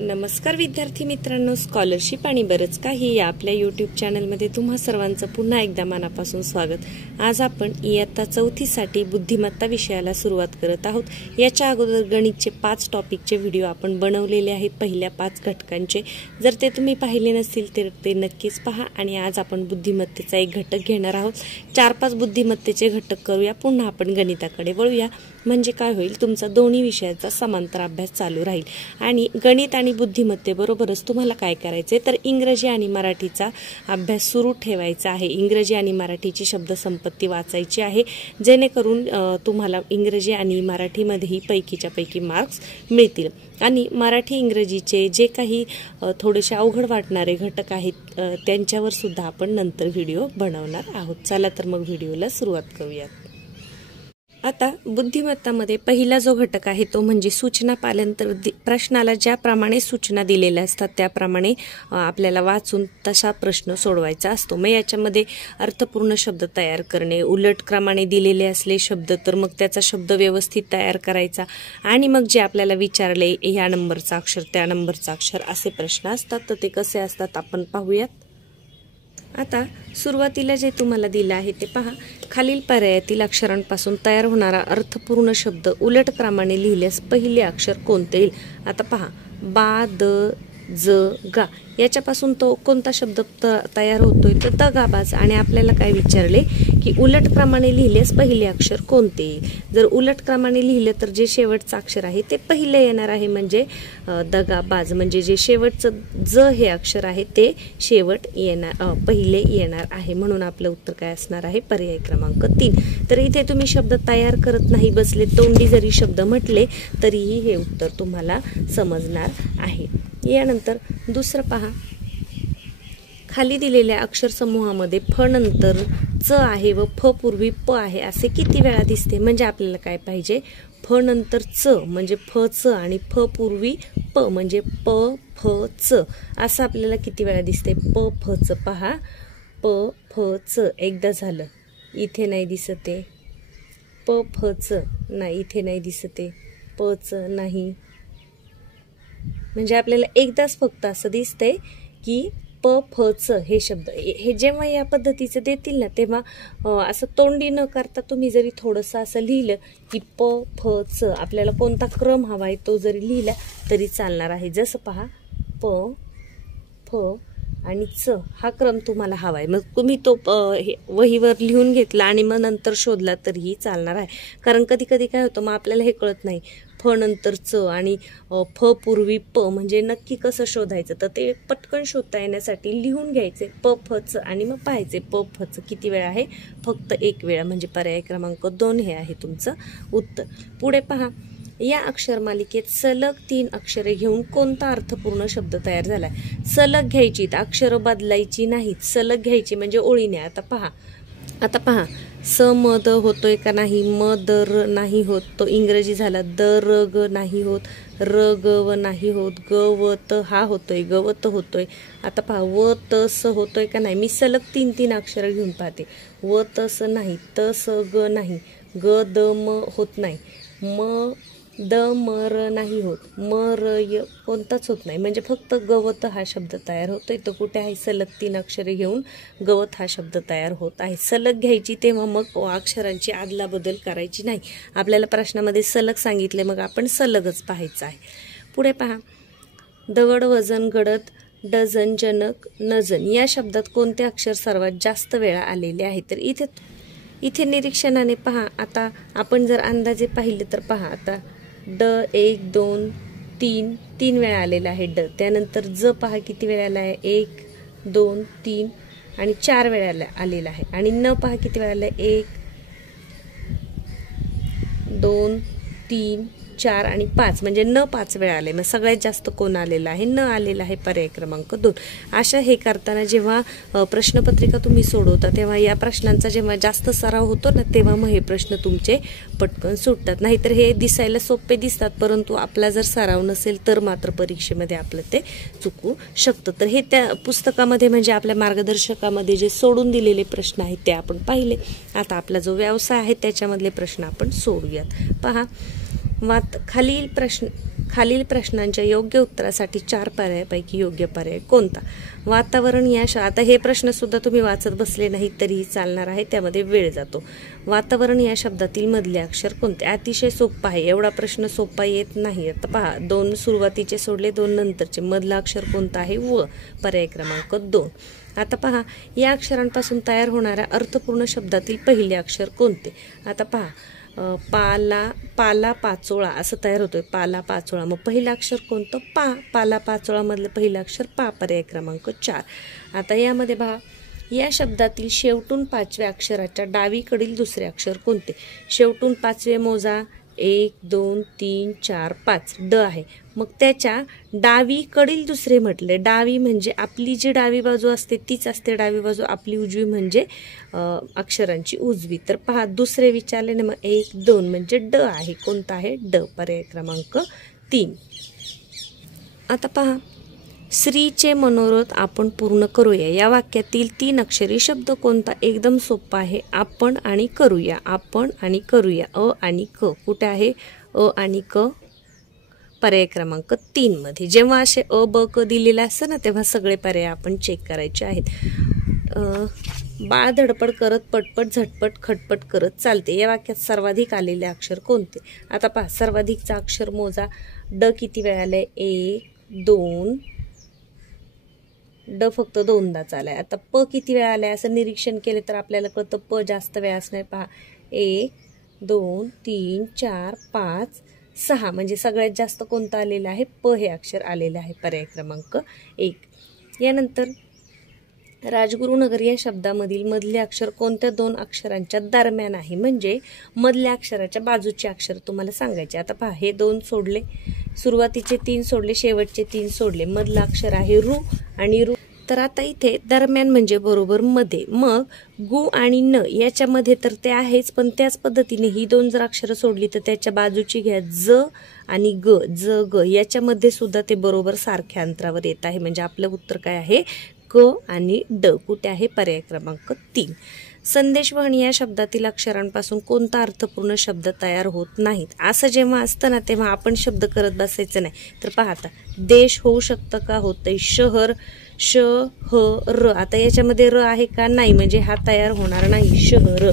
नमस्कार विद्यार्थी मित्रांनो, स्कॉलरशिप आणि बरंच काही या आपल्या यूट्यूब चॅनलमध्ये तुम्हा सर्वांचं पुन्हा एकदा मनापासून स्वागत। आज आपण इयत्ता 4थी साठी बुद्धिमत्ता विषयाला सुरुवात करत आहोत। याच्या अगोदर गणितचे 5 टॉपिकचे व्हिडिओ आपण बनवलेले आहेत, पहिल्या 5 घटकांचे। जर ते तुम्ही पाहिले नसतील तर ते नक्कीच पहा। आणि आज आपण बुद्धिमत्तेचा एक घटक घेणार आहोत। 4-5 बुद्धिमत्तेचे घटक करूया, पुन्हा आपण गणिताकडे वळूया। म्हणजे काय होईल, तुमचा दोन्ही विषयाचा समांतर अभ्यास चालू राहील। आणि गणित आणि बुद्धिमत्तेबरोबरच तुम्हाला काय करायचे तर इंग्रजी आणि मराठीचा अभ्यास सुरू ठेवायचा आहे। इंग्रजी आणि मराठीची शब्दसंपत्ती वाचायची आहे, जेणेकरून तुम्हाला इंग्रजी आणि मराठीमध्येही पैकीच्या पैकी मार्क्स मिळतील। आणि मराठी इंग्रजीचे जे काही थोडेसे अवघड वाटणारे घटक आहेत त्यांच्यावर सुद्धा आपण नंतर व्हिडिओ बनवणार आहोत। चला तर मग व्हिडिओला सुरुवात करूया। आता बुद्धिमत्तामध्ये पहिला जो घटक आहे तो म्हणजे सूचना पालन। तर प्रश्नाला ज्याप्रमाणे सूचना दिलेल्या असतात त्याप्रमाणे आपल्याला वाचून तसा प्रश्न सोडवायचा असतो। मग याच्यामध्ये अर्थपूर्ण शब्द तयार करणे, उलट क्रमाने दिलेले असले शब्द तर मग त्याचा शब्द व्यवस्थित तयार करायचा। आणि मग जे आपल्याला विचारले ह्या नंबरचा अक्षर त्या नंबरचा अक्षर असे प्रश्न असतात, तर ते कसे असतात आपण पाहूयात। आता सुरुवातीला जे तुम्हाला दिलं आहे ते पहा। खालील पर्यायातील अक्षरांपासून तयार होणारा अर्थपूर्ण शब्द उलट क्रमाने लिहिल्यास पहिले अक्षर कोणते येईल। आता पहा, बा द ज गा याच्यापासून तो कोणता शब्द तयार होतोय तर दगाबाज। आणि आपल्याला काय विचारले की उलट क्रमाने लिहिल्यास पहिले अक्षर कोणते येईल। जर उलट क्रमाने लिहिलं तर जे शेवटचं अक्षर आहे ते पहिले येणार आहे, म्हणजे दगाबाज। म्हणजे जे शेवटचं ज हे अक्षर आहे ते शेवट येणार पहिले येणार आहे, म्हणून आपलं उत्तर काय असणार आहे पर्याय क्रमांक 3। तर इथे तुम्ही शब्द तयार करत नाही बसले, तोंडी जरी शब्द म्हटले तरीही हे उत्तर तुम्हाला समजणार आहे। यानंतर दुसरं पहा, खाली दिलेल्या अक्षर समूहामध्ये फ नंतर च आहे व फ पूर्वी प आहे असे किती वेळा दिसते। म्हणजे आपल्याला काय पाहिजे, फ नंतर च म्हणजे फ च आणि फ पूर्वी प म्हणजे प फ च असं आपल्याला किती वेळा दिसते। प फ च पहा, प फ च एकदा झालं, इथे नाही दिसते। प फ च नाही, इथे नाही दिसते। प च नाही, म्हणजे आपल्याला एकदाच फक्त असं दिसतंय की प फ च हे शब्द हे जेव्हा या पद्धतीचे देतील ना तेव्हा असं तोंडी न करता तुम्ही जरी थोडंसं असं लिहिलं की प फ च, आपल्याला कोणता क्रम हवा आहे तो जरी लिहिला तरी चालणार आहे। जसं पहा, प फ आणि च हा क्रम तुम्हाला हवा आहे, मग तुम्ही तो वहीवर लिहून घेतला आणि मग नंतर शोधला तरीही चालणार आहे। कारण कधी कधी काय होतं, मग आपल्याला हे कळत नाही फ नंतर च आणि फ पूर्वी प म्हणजे नक्की कसं शोधायचं, तर ते पटकन शोधता येण्यासाठी लिहून घ्यायचे प फ च आणि मग पाहायचे प फ च किती वेळा आहे, फक्त 1 वेळा, म्हणजे पर्याय क्रमांक 2 हे आहे तुमचं उत्तर। पुढे पहा, या अक्षर मालिकेत सलग 3 अक्षरे घेऊन कोणता अर्थपूर्ण शब्द तयार झालाय। सलग घ्यायची, अक्षरं बदलायची नाहीत, सलग घ्यायची म्हणजे ओळीने। आता पहा स म द होतोय का नाही, म द र नाही होत, तो इंग्रजी झाला। द र ग नाही होत, र ग व नाही होत, ग व त हा होतोय, ग व त होतोय। आता पहा व त स होतोय का नाही, मी सलग 3 अक्षरं घेऊन पाहते। व त स नाही, त स ग नाही, ग द म होत नाही, म द म र नाही होत, म र य कोणताच होत नाही, म्हणजे फक्त गवत हा शब्द तयार होतोय। तो कुठे आहे, सलग 3 अक्षरे घेऊन गवत हा शब्द तयार होत आहे। सलग घ्यायची तेव्हा मग अक्षरांची आदला बदल करायची नाही। आपल्याला प्रश्नामध्ये सलग सांगितले, मग आपण सलगच पाहायचं आहे। पुढे पहा, दगड वजन गडद डझन जनक नजन या शब्दात कोणते अक्षर सर्वात जास्त वेळा आलेले आहे। तर इथे निरीक्षणाने पहा। आता आपण जर अंदाजे पाहिले तर पहा, आता ड 1 2 3 वेळा आलेला आहे ड। त्यानंतर ज पहा किती वेळा आला आहे, 1 2 3 आणि 4 वेळा आलेला आहे। आणि न पहा किती वेळा आला आहे, 1 2 3 4 आणि 5 म्हणजे न 5 वेळा आले। मग सगळ्यात जास्त कोण आलेला आहे, न आलेला आहे, पर्याय क्रमांक 2। अशा हे करताना जेव्हा प्रश्नपत्रिका तुम्ही सोडवता तेव्हा या प्रश्नांचा जेव्हा जास्त सराव होतो ना तेव्हा मग हे प्रश्न तुमचे पटकन सुटतात। नाहीतर हे दिसायला सोपे दिसतात, परंतु आपला जर सराव नसेल तर मात्र परीक्षेमध्ये आपलं ते चुकू शकतं। तर हे त्या पुस्तकामध्ये म्हणजे आपल्या मार्गदर्शकामध्ये जे सोडून दिलेले प्रश्न आहेत ते आपण पाहिले। आता आपला जो व्यवसाय आहे त्याच्यामधले प्रश्न आपण सोडूयात। पहा, खालील प्रश्नांच्या योग्य उत्तरासाठी 4 पर्यायापैकी योग्य पर्याय कोणता? वातावरण या आता हे प्रश्न सुद्धा तुम्ही वाचत बसले नाही तरीही चालणार आहे, त्यामध्ये वेळ जातो. वातावरण या शब्दातील मधले अक्षर कोणते? अतिशय सोपा आहे, एवढा प्रश्न सोपा येत नाही. आता पहा, 2 सुरुवातीचे सोडले, 2 नंतरचे. मधला अक्षर कोणता आहे? व. पर्याय क्रमांक 2. आता पहा, या अक्षरांपासून तयार होणाऱ्या अर्थपूर्ण शब्दातील पहिले अक्षर कोणते? आता पहा, पाला पाचोळा असं तयार होतोय, पाला पाचोळा. मग पहिलं अक्षर कोणतं? पा. पाला पाचोळा मधलं पहिलं अक्षर पा. पर्याय क्रमांक 4. आता यामध्ये पहा, या शब्दातील शेवटून 5व्या अक्षराच्या डावीकडील दुसरे अक्षर कोणते? शेवटून 5वे मोजा. 1 2 3 4 5. ड आहे. मग त्याच्या डावीकडील दुसरे म्हटले. डावी म्हणजे आपली जी डावी बाजू असते तीच असते डावी बाजू, आपली उजवी म्हणजे अक्षरांची उजवी. तर पहा, दुसरे विचारले ना, मग 1 2 म्हणजे ड आहे. कोणता आहे? ड. पर्याय क्रमांक 3. आता पहा, श्रीचे मनोरथ आपण पूर्ण करूया या वाक्यातील 3 अक्षरी शब्द कोणता? एकदम सोपा आहे. आपण आणि करूया. आपण आणि करूया. अ आणि क. कुठे आहे? अ आणि क. पर्याय क्रमांक 3 मध्ये. जेव्हा असे अ ब क दिलेले असतं ना, तेव्हा सगळे पर्याय आपण चेक करायचे आहेत. बाळ धडपड करत पटपट झटपट खटपट करत चालते या वाक्यात सर्वाधिक आलेले अक्षर कोणते? आता पहा, सर्वाधिकचा अक्षर मोजा. ड किती वेळा आले? 1 2. ड फक्त 2दाच आलाय. आता प किती वेळा आलाय असं निरीक्षण केले तर आपल्याला कळतं प जास्त वेळा असणार. पहा, 1 2 3 4 5 6 म्हणजे सगळ्यात जास्त कोणतं आलेलं आहे? प हे अक्षर आलेलं आहे. पर्याय क्रमांक 1. यानंतर राजगुरुनगर या शब्दामधील मधले अक्षर कोणत्या 2 अक्षरांच्या दरम्यान आहे? म्हणजे मधल्या अक्षराच्या बाजूचे अक्षर तुम्हाला सांगायचे. आता पहा, हे 2 सोडले, सुरुवातीचे 3 सोडले, शेवटचे 3 सोडले. मधलं अक्षर आहे रु आणि रु. तर आता इथे दरम्यान म्हणजे बरोबर मध्ये. मग गु आणि न याच्यामध्ये तर ते आहेच, पण त्याच पद्धतीने ही 2 जर अक्षरं सोडली तर त्याच्या बाजूची घ्या. ज आणि ग. ज ग याच्यामध्ये सुद्धा ते बरोबर सारख्या अंतरावर येत आहे. म्हणजे आपलं उत्तर काय आहे? क आणि ड. कुठे आहे? पर्याय क्रमांक 3. संदेशवहन या शब्दातील अक्षरांपासून कोणता अर्थपूर्ण शब्द तयार होत नाहीत? असं जेव्हा असतं ना, तेव्हा आपण शब्द करत बसायचं नाही. तर पहा, आता देश होऊ शकतं का? होतंय. शहर, श ह र. आता याच्यामध्ये र आहे का? नाही, म्हणजे हा तयार होणार नाही. शहर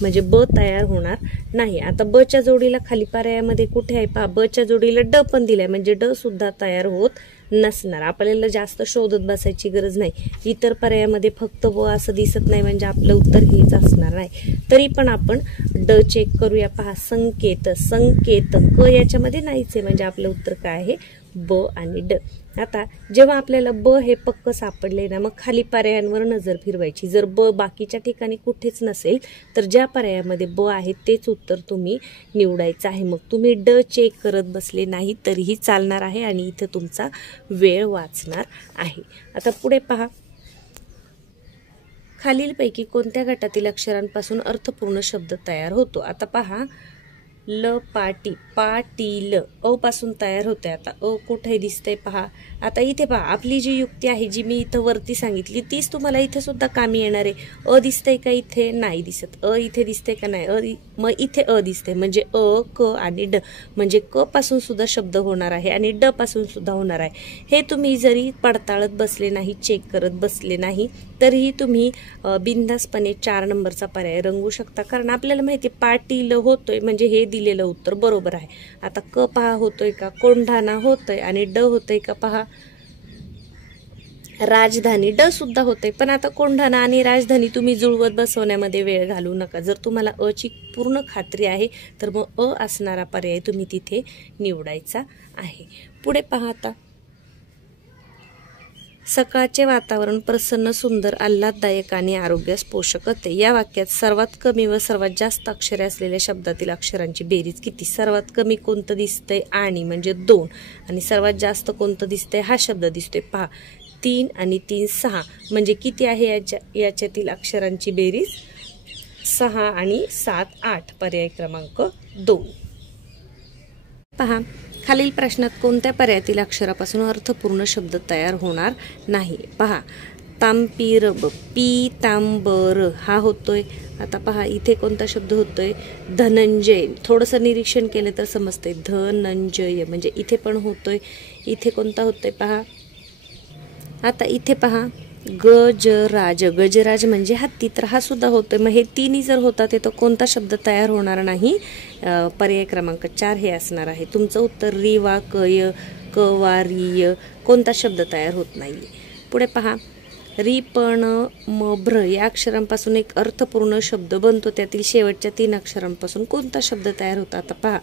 म्हणजे ब तयार होणार नाही. आता ब च्या जोडीला खाली पर्यायामध्ये कुठे आहे? पहा, ब च्या जोडीला ड पण दिलाय, म्हणजे ड सुद्धा तयार होत नसणार. आपल्याला जास्त शोधत बसायची गरज नाही. इतर पर्यायामध्ये फक्त व असं दिसत नाही, म्हणजे आपलं उत्तर हेच असणार नाही. तरी पण आपण ड चेक करूया. पहा, संकेत. संकेत क याच्यामध्ये नाहीच आहे, म्हणजे आपलं उत्तर काय आहे? ब आणि ड. आता जेव्हा आपल्याला ब हे पक्क सापडले ना, मग खाली पर्यायांवर नजर फिरवायची. जर ब बाकीच्या ठिकाणी कुठेच नसेल तर ज्या पर्यायामध्ये ब आहे तेच उत्तर तुम्ही निवडायचं आहे. मग तुम्ही ड चेक करत बसले नाही तरीही चालणार आहे आणि इथं तुमचा वेळ वाचणार आहे. आता पुढे पहा, खालीलपैकी कोणत्या गटातील अक्षरांपासून अर्थपूर्ण शब्द तयार होतो? आता पहा, ल पाटी. पाटील अ पासून तयार होते. आता अ कुठे दिसतंय? पहा, आता इथे पहा, आपली जी युक्ती आहे जी मी इथं वरती सांगितली तीच तुम्हाला इथे सुद्धा कामी येणार आहे. अ दिसतंय का? इथे नाही दिसत. अ इथे दिसतंय का? नाही. मग इथे अ दिसते, म्हणजे अ क आणि ड. म्हणजे क पासून सुद्धा शब्द होणार आहे आणि ड पासून सुद्धा होणार आहे. हे तुम्ही जरी पडताळत बसले नाही, चेक करत बसले नाही, तरीही तुम्ही बिनधास्तपणे 4 नंबरचा पर्याय रंगवू शकता. कारण आपल्याला माहिती पाटील होतोय, म्हणजे हे दिलेलं उत्तर बरोबर आहे. आता क पहा होतोय का? कोंढाणा होतोय. आणि ड होतोय का? पहा, राजधानी. ड सुद्धा होते. पण आता कोंढाणा आणि राजधानी तुम्ही जुळवत बसवण्यामध्ये वेळ घालवू नका. जर तुम्हाला अ ची पूर्ण खात्री आहे तर मग अ असणारा पर्याय तुम्ही तिथे निवडायचा आहे. पुढे पहा, आता सकाळचे वातावरण प्रसन्न, सुंदर, आल्हाददायक आणि आरोग्यास पोषक असते. या वाक्यात सर्वात कमी व सर्वात जास्त अक्षरे असलेल्या शब्दातील अक्षरांची बेरीज किती? सर्वात कमी कोणतं दिसतंय? आणि म्हणजे 2. आणि सर्वात जास्त कोणतं दिसतंय? हा शब्द दिसतोय. पहा, 3 आणि 3 6. म्हणजे किती आहे याच्यातील अक्षरांची बेरीज? 6 आणि 7 8. पर्याय क्रमांक 2. पहा, खालील प्रश्नात कोणत्या पर्यायातील अक्षरापासून अर्थपूर्ण शब्द तयार होणार नाही? पहा, तांपिरब, पीतांबर हा होतोय. आता पहा इथे कोणता शब्द होतोय, धनंजय. थोडंसं निरीक्षण केलं तर समजतंय, धनंजय म्हणजे इथे पण होतोय. इथे कोणता होतोय पहा, आता इथे पहा गजराज, गजराज म्हणजे हत्ती, तर हा सुद्धा होतोय. मग हे तिन्ही जर होता ते तर कोणता शब्द तयार होणार नाही, पर्याय क्रमांक 4 हे असणार आहे तुमचं उत्तर. रिवा, कय, कवारीय कोणता शब्द तयार होत नाहीये. पुढे पहा, रिपण मभ्र या अक्षरांपासून एक अर्थपूर्ण शब्द बनतो. त्यातील शेवटच्या 3 अक्षरांपासून कोणता शब्द तयार होता. आता पहा,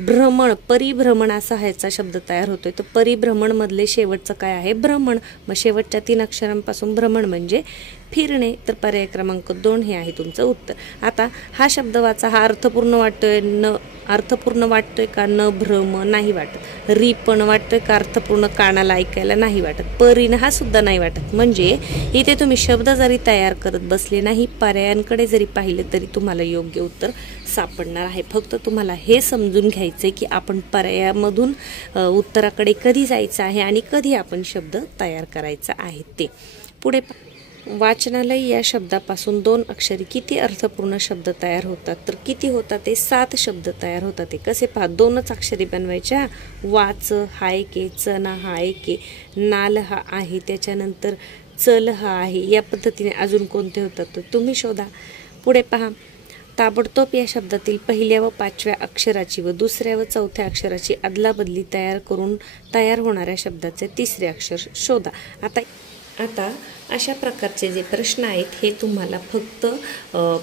भ्रमण, परिभ्रमण असा ह्याचा शब्द तयार होतोय. तर परिभ्रमण मधले शेवटचं काय आहे, भ्रमण. मग शेवटच्या 3 अक्षरांपासून भ्रमण म्हणजे फिरणे. तर पर्याय क्रमांक 2 हे आहे तुमचं उत्तर. आता हा शब्द वाचा, हा अर्थपूर्ण वाटतोय, अर्थपूर्ण वाटतोय का, न भ्रम नाही वाटत. रिपण वाटतोय का अर्थपूर्ण, कानाला ऐकायला नाही वाटत. परिण हा सुद्धा नाही वाटत. म्हणजे इथे तुम्ही शब्द जरी तयार करत बसले नाही, पर्यायांकडे जरी पाहिलं तरी तुम्हाला योग्य उत्तर सापडणार आहे. फक्त तुम्हाला हे समजून घ्यायचंय की आपण पर्यायामधून उत्तराकडे कधी जायचं आहे आणि कधी आपण शब्द तयार करायचा आहे ते. पुढे वाचनालय या शब्दापासून 2 अक्षरी किती अर्थपूर्ण शब्द तयार होतात. तर किती होतात ते 7 शब्द तयार होतात. ते कसे पहा, 2च अक्षरी बनवायच्या. वाच हा एके, चना हा एके, नाल हा आहे, त्याच्यानंतर चल हा आहे. या पद्धतीने अजून कोणते होतात तर तुम्ही शोधा. पुढे पहा, ताबडतोब या शब्दातील पहिल्या व 5व्या अक्षराची व दुसऱ्या व 4थ्या अक्षराची अदलाबदली करून तयार होणाऱ्या शब्दाचे 3रे अक्षर शोधा. आता अशा प्रकारचे जे प्रश्न आहेत हे तुम्हाला फक्त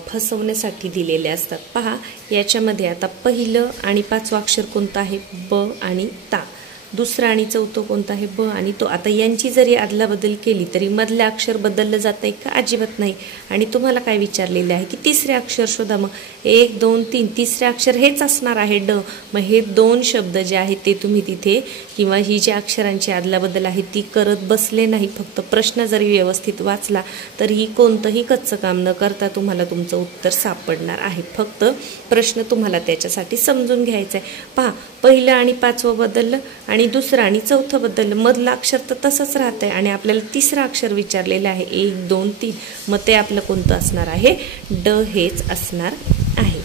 फसवण्यासाठी दिलेले असतात. पहा, याच्यामध्ये आता पहिलं आणि 5वं अक्षर कोणतं आहे, ब आणि ता. दुसरं आणि 4थं कोणतं आहे, ब आणि तो. आता यांची जरी अदलाबदल केली तरी मधलं अक्षर बदललं जात आहे का, अजिबात नाही. आणि तुम्हाला काय विचारलेले आहे की 3रे अक्षर शोधा. मग 1 2 3 3रे अक्षर हेच असणार आहे, ड. मग हे 2 शब्द जे आहेत ते तुम्ही तिथे किंवा ही जी अक्षरांची अदलाबदल आहे ती करत बसले नाही, फक्त प्रश्न जरी व्यवस्थित वाचला तरी कोणतंही कच्चं काम न करता तुम्हाला तुमचं उत्तर सापडणार आहे. फक्त प्रश्न तुम्हाला त्याच्यासाठी समजून घ्यायचा आहे. पहा, पहिलं आणि 5वं बदललं आणि दुसरं आणि 4थं बदललं, मधलं अक्षर तर तसंच राहत आहे आणि आपल्याला 3रं अक्षर विचारलेलं आहे, 1 2 3. मग ते आपलं कोणतं असणार आहे, ड हेच असणार आहे.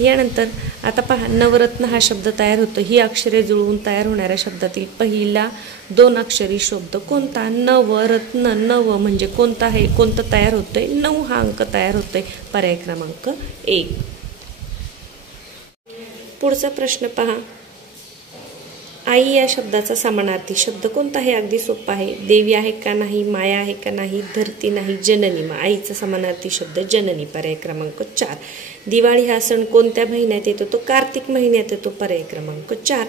यानंतर आता पहा, नवरत्न हा शब्द तयार होतो. ही अक्षरे जुळवून तयार होणाऱ्या शब्दातील पहिला 2 अक्षरी शब्द कोणता, नवरत्न. नव म्हणजे कोणता आहे, कोणतं तयार होतंय, 9 हा अंक तयार होतोय. पर्याय क्रमांक 1. पुढचा प्रश्न पहा, आई या शब्दाचा समानार्थी शब्द कोणता आहे. अगदी सोपा आहे. देवी आहे का नाही, माया आहे का नाही, धरती नाही, जननी. मग आईचा समानार्थी शब्द जननी. पर्याय क्रमांक 4. दिवाळी हा सण कोणत्या महिन्यात येतो, तो कार्तिक महिन्यात येतो. पर्याय क्रमांक 4.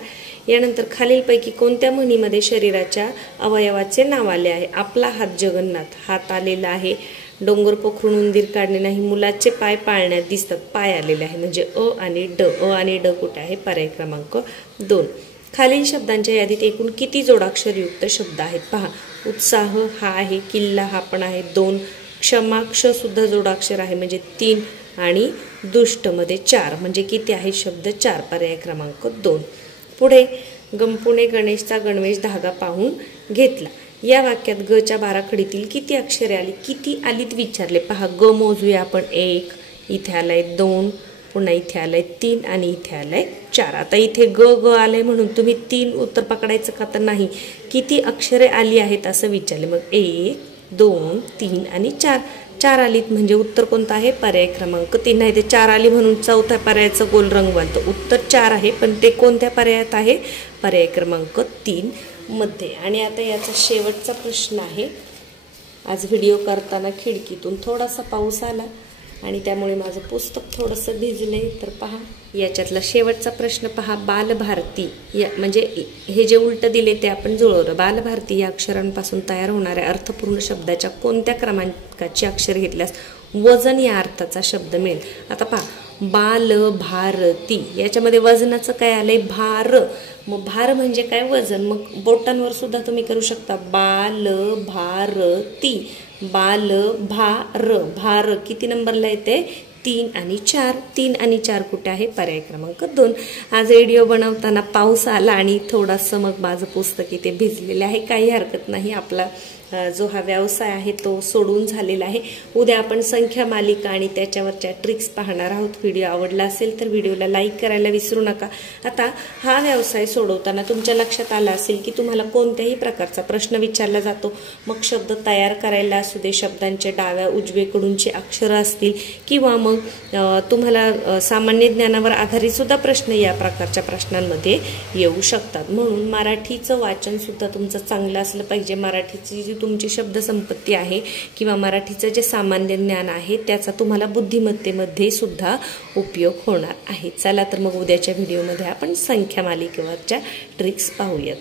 यानंतर खालीलपैकी कोणत्या म्हणीमध्ये शरीराच्या अवयवाचे नाव आले आहे. आपला हात जगन्नाथ, हात आलेला आहे. डोंगर पोखरून उंदीर काढणे नाही, मुलाचे पाय पाळण्यात दिसतात, पाय आलेले आहे. म्हणजे अ आणि ड. अ आणि ड कुठे आहे, पर्याय क्रमांक 2. खालील शब्दांच्या यादीत एकूण किती जोडाक्षरयुक्त शब्द आहेत. पहा, उत्साह हा आहे, किल्ला हा पण आहे, 2. क्षमा, क्ष सुद्धा जोडाक्षर आहे म्हणजे 3. आणि दुष्ट मध्ये 4 म्हणजे किती आहे शब्द, 4. पर्याय क्रमांक 2. पुढे, गंपूने गणेशचा गणवेश धागा पाहून घेतला. या वाक्यात ग च्या बाराखडीतील किती अक्षरे आली, किती आलीत विचारले. पहा, ग मोजूया आपण. 1, इथे आलाय 2, पुन्हा इथे आलंय 3 आणि इथे आलंय 4. आता इथे ग ग आलंय म्हणून तुम्ही 3 उत्तर पकडायचं का, तर नाही. किती अक्षरे आली आहेत असं विचारले. मग 1 2 3 आणि 4. 4 आलीत म्हणजे उत्तर कोणतं आहे, पर्याय क्रमांक 3. नाही ते 4 आली म्हणून 4थ्या पर्यायाचं गोल रंगवाल, तर उत्तर 4 आहे, पण ते कोणत्या पर्यायात आहे, पर्याय क्रमांक 3 मध्ये. आणि आता याचा शेवटचा प्रश्न आहे. आज व्हिडिओ करताना खिडकीतून थोडासा पाऊस आला आणि त्यामुळे माझं पुस्तक थोडंसं भिजलंय. तर पहा, याच्यातला शेवटचा प्रश्न पहा, बालभारती या म्हणजे हे जे उलटं दिले ते आपण जुळवलं. बालभारती या अक्षरांपासून तयार होणाऱ्या अर्थपूर्ण शब्दाच्या कोणत्या क्रमांकाची अक्षर घेतल्यास वजन या अर्थाचा शब्द मिळेल. आता पहा, बालभारती याच्यामध्ये वजनाचं काय आलंय, भार. मग भार म्हणजे काय, वजन. मग बोटांवर सुद्धा तुम्ही करू शकता, बालभारती. बाल भार, भार किती नंबरला येते, 3 आणि 4, 3 आणि 4 कुठे आहे? पर्याय क्रमांक 2. आज व्हिडिओ बनवताना पाऊस आला आणि थोडंसं मग माझं पुस्तक इथे भिजलेलं आहे, काही हरकत नाही. आपला जो हा व्यवसाय आहे तो सोडून झालेला आहे. उद्या आपण संख्या मालिका आणि त्याच्यावरच्या ट्रिक्स पाहणार आहोत. व्हिडिओ आवडला असेल तर व्हिडिओला लाईक करायला विसरू नका. आता हा व्यवसाय सोडवताना तुमच्या लक्षात आलं असेल की तुम्हाला कोणत्याही प्रकारचा प्रश्न विचारला जातो, मग शब्द तयार करायला असू दे, शब्दांचे डाव्या उजवीकडूनचे अक्षरं असतील, किंवा मग तुम्हाला सामान्य ज्ञानावर आधारित सुद्धा प्रश्न या प्रकारच्या प्रश्नांमध्ये येऊ शकतात. म्हणून मराठीचं वाचन सुद्धा तुमचं चांगलं असलं पाहिजे. मराठीची जी तुमची शब्दसंपत्ती आहे किंवा मराठीचं जे सामान्य ज्ञान आहे त्याचा तुम्हाला बुद्धिमत्तेमध्ये सुद्धा उपयोग होणार आहे. चला तर मग उद्याच्या व्हिडिओमध्ये आपण संख्या मालिकेवरच्या ट्रिक्स पाहूयात.